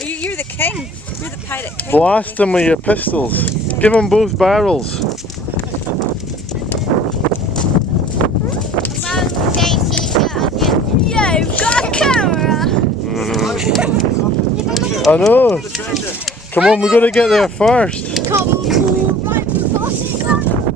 You're the king. You're the pirate king. Blast them with your pistols. Give them both barrels. Yeah, you've got a camera. I know. Come on, we've got to get there first. Come right, bossy.